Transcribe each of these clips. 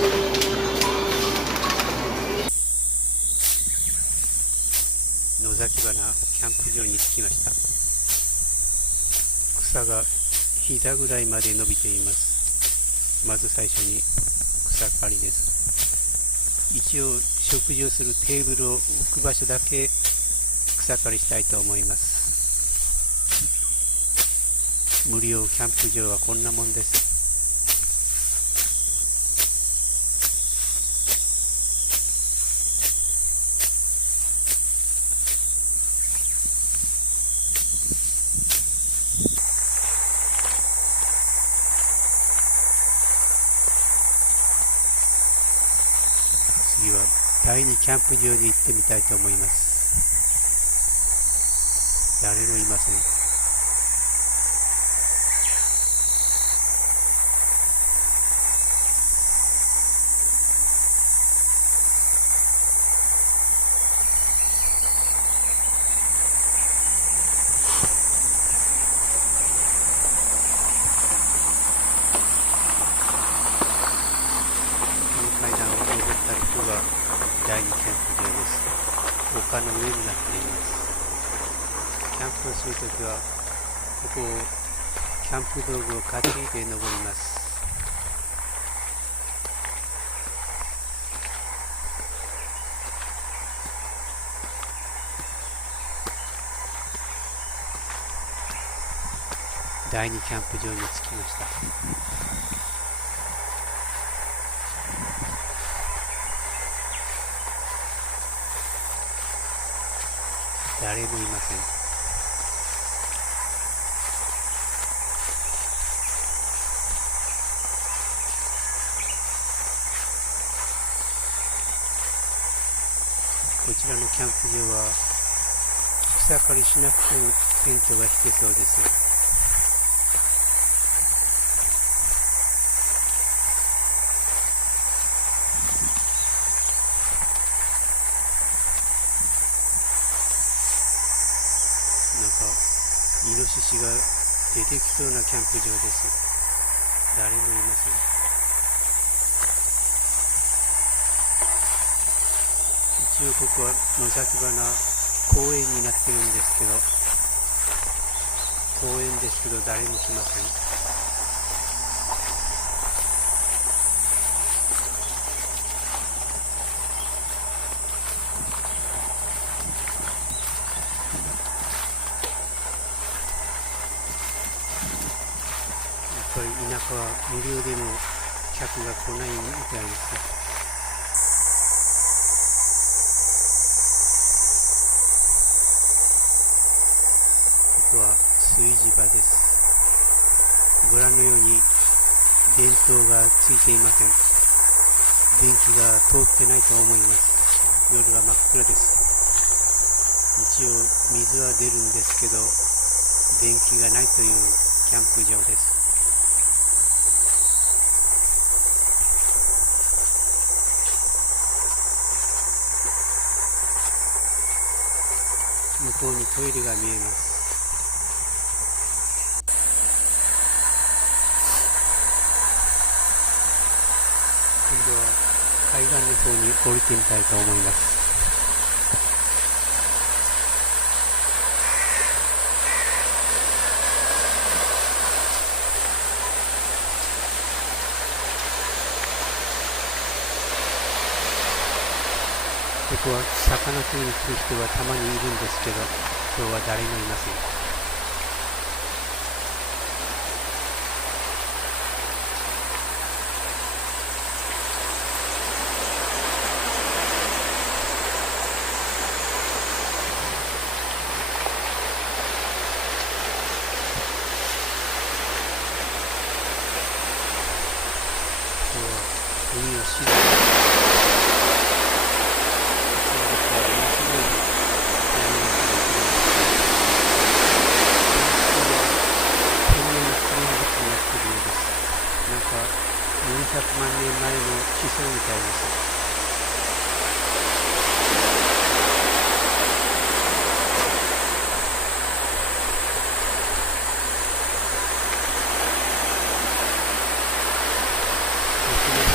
野崎花キャンプ場に着きました。草が膝ぐらいまで伸びています。まず最初に草刈りです。一応食事をするテーブルを置く場所だけ草刈りしたいと思います。無料キャンプ場はこんなもんです。次は第2キャンプ場に行ってみたいと思います。誰もいません。階段を登ったところが第2キャンプ場です。丘の上になっています。キャンプをするときはここをキャンプ道具を担いで登ります。第2キャンプ場に着きました。誰もいません。こちらのキャンプ場は草刈りしなくてもテントが引けそうです。なんかイノシシが出てきそうなキャンプ場です。誰もいません。一応ここは野崎花公園になってるんですけど、公園ですけど誰も来ません。やっぱり田舎は無料でも客が来ないみたいです。ここは炊事場です。ご覧のように電灯がついていません。電気が通ってないと思います。夜は真っ暗です。一応水は出るんですけど電気がないというキャンプ場です。向こうにトイレが見えます。今度は海岸の方に降りてみたいと思います。ここは魚釣りに来る人がたまにいるんですけど、今日は誰もいません。今日は海を静かに400万年前の子孫みたいです。沖の方に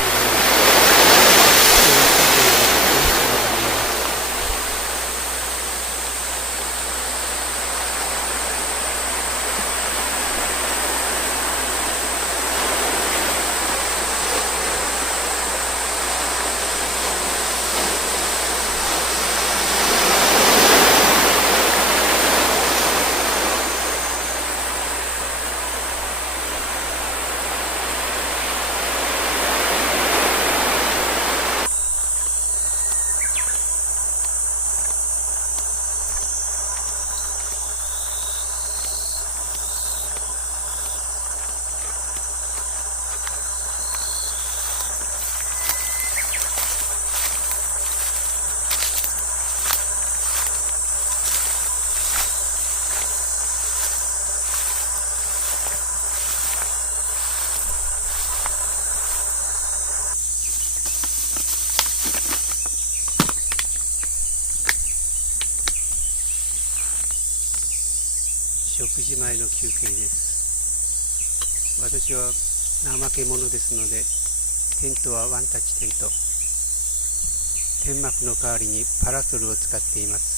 食事前の休憩です。私は怠け者ですので、テントはワンタッチテント。天幕の代わりにパラソルを使っています。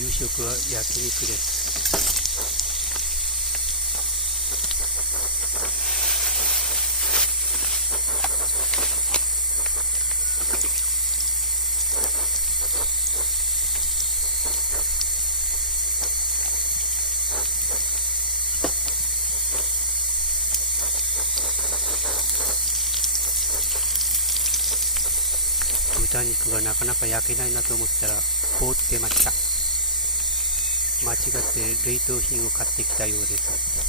夕食は焼肉です。豚肉がなかなか焼けないなと思ったら凍ってました。間違って冷凍品を買ってきたようです。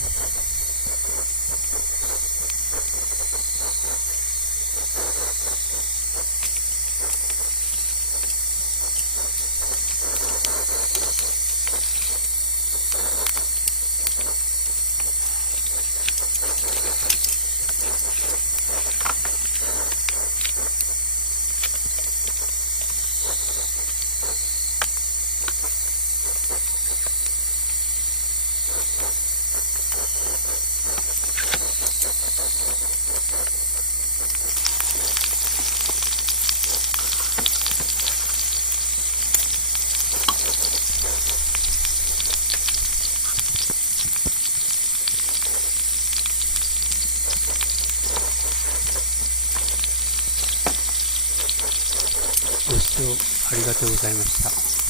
ご視聴ありがとうございました。